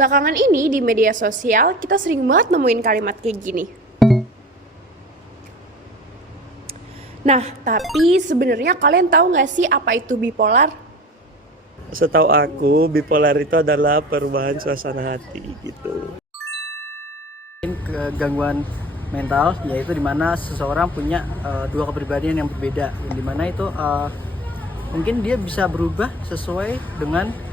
Belakangan ini di media sosial kita sering banget nemuin kalimat kayak gini. Nah, tapi sebenarnya kalian tahu nggak sih apa itu bipolar? Setahu aku, bipolar itu adalah perubahan suasana hati gitu. Gangguan mental, yaitu dimana seseorang punya dua kepribadian yang berbeda, yang dimana itu mungkin dia bisa berubah sesuai dengan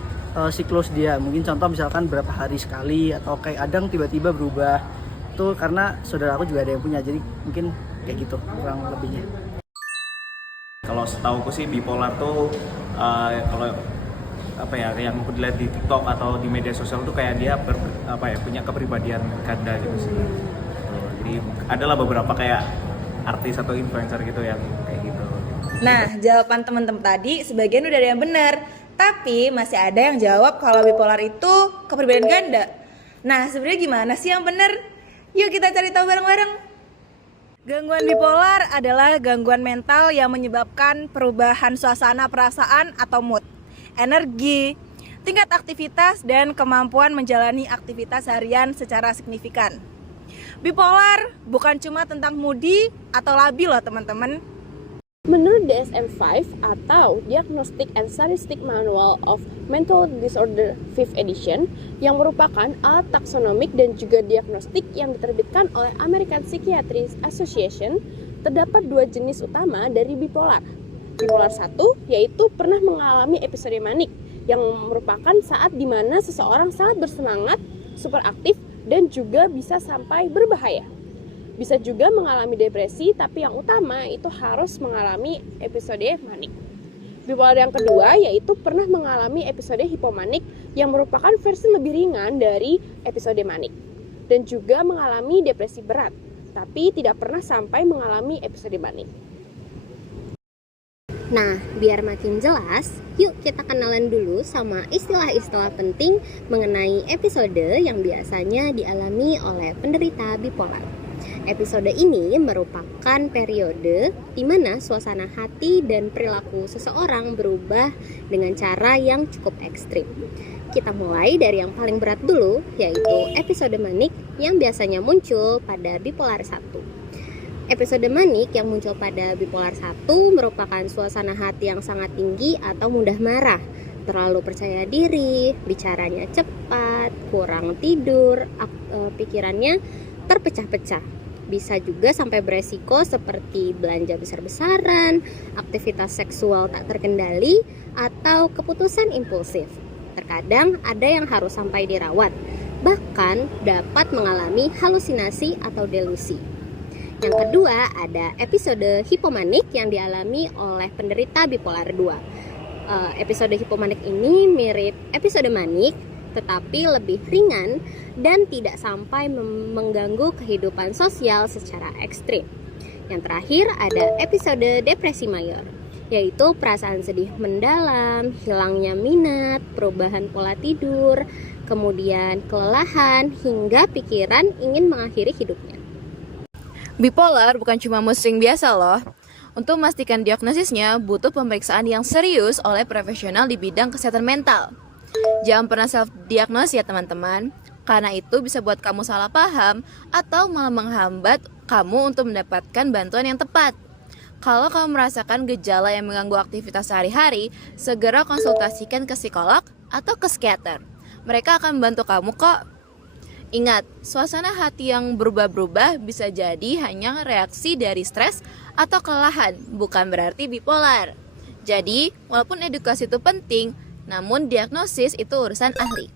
siklus dia. Mungkin contoh misalkan berapa hari sekali, atau kayak kadang tiba-tiba berubah. Itu karena saudara aku juga ada yang punya, jadi mungkin kayak gitu kurang lebihnya. Kalau setauku sih bipolar tuh kalau apa ya, yang aku lihat di TikTok atau di media sosial tuh kayak dia punya kepribadian ganda gitu sih. Jadi adalah beberapa kayak artis atau influencer gitu yang kayak gitu. Nah, jawaban teman-teman tadi sebagian udah ada yang benar, tapi masih ada yang jawab kalau bipolar itu kepribadian ganda. Nah, sebenarnya gimana sih yang benar? Yuk kita cari tahu bareng-bareng. Gangguan bipolar adalah gangguan mental yang menyebabkan perubahan suasana perasaan atau mood, energi, tingkat aktivitas, dan kemampuan menjalani aktivitas harian secara signifikan. Bipolar bukan cuma tentang moody atau labil loh teman-teman. Menurut DSM-5 atau Diagnostic and Statistic Manual of Mental Disorder 5th edition, yang merupakan alat taksonomik dan juga diagnostik yang diterbitkan oleh American Psychiatric Association, terdapat dua jenis utama dari bipolar. Bipolar 1 yaitu pernah mengalami episode manik, yang merupakan saat dimana seseorang sangat bersemangat, super aktif, dan juga bisa sampai berbahaya. Bisa juga mengalami depresi, tapi yang utama itu harus mengalami episode manik. Bipolar yang kedua yaitu pernah mengalami episode hipomanik, yang merupakan versi lebih ringan dari episode manik, dan juga mengalami depresi berat, tapi tidak pernah sampai mengalami episode manik. Nah, biar makin jelas, yuk kita kenalan dulu sama istilah-istilah penting mengenai episode yang biasanya dialami oleh penderita bipolar. Episode ini merupakan periode di mana suasana hati dan perilaku seseorang berubah dengan cara yang cukup ekstrim. Kita mulai dari yang paling berat dulu, yaitu episode manik yang biasanya muncul pada bipolar 1. Episode manik yang muncul pada bipolar 1 merupakan suasana hati yang sangat tinggi atau mudah marah, terlalu percaya diri, bicaranya cepat, kurang tidur, pikirannya terpecah-pecah. Bisa juga sampai beresiko seperti belanja besar-besaran, aktivitas seksual tak terkendali, atau keputusan impulsif. Terkadang ada yang harus sampai dirawat, bahkan dapat mengalami halusinasi atau delusi. Yang kedua, ada episode hipomanik yang dialami oleh penderita bipolar 2. Episode hipomanik ini mirip episode manik, tetapi lebih ringan dan tidak sampai mengganggu kehidupan sosial secara ekstrim. Yang terakhir ada episode depresi mayor, yaitu perasaan sedih mendalam, hilangnya minat, perubahan pola tidur, kemudian kelelahan, hingga pikiran ingin mengakhiri hidupnya. Bipolar bukan cuma musing biasa loh. Untuk memastikan diagnosisnya butuh pemeriksaan yang serius oleh profesional di bidang kesehatan mental. Jangan pernah self-diagnose ya teman-teman, karena itu bisa buat kamu salah paham atau malah menghambat kamu untuk mendapatkan bantuan yang tepat. Kalau kamu merasakan gejala yang mengganggu aktivitas sehari-hari, segera konsultasikan ke psikolog atau ke psikiater. Mereka akan membantu kamu kok. Ingat, suasana hati yang berubah-ubah bisa jadi hanya reaksi dari stres atau kelelahan, bukan berarti bipolar. Jadi, walaupun edukasi itu penting, namun diagnosis itu urusan ahli.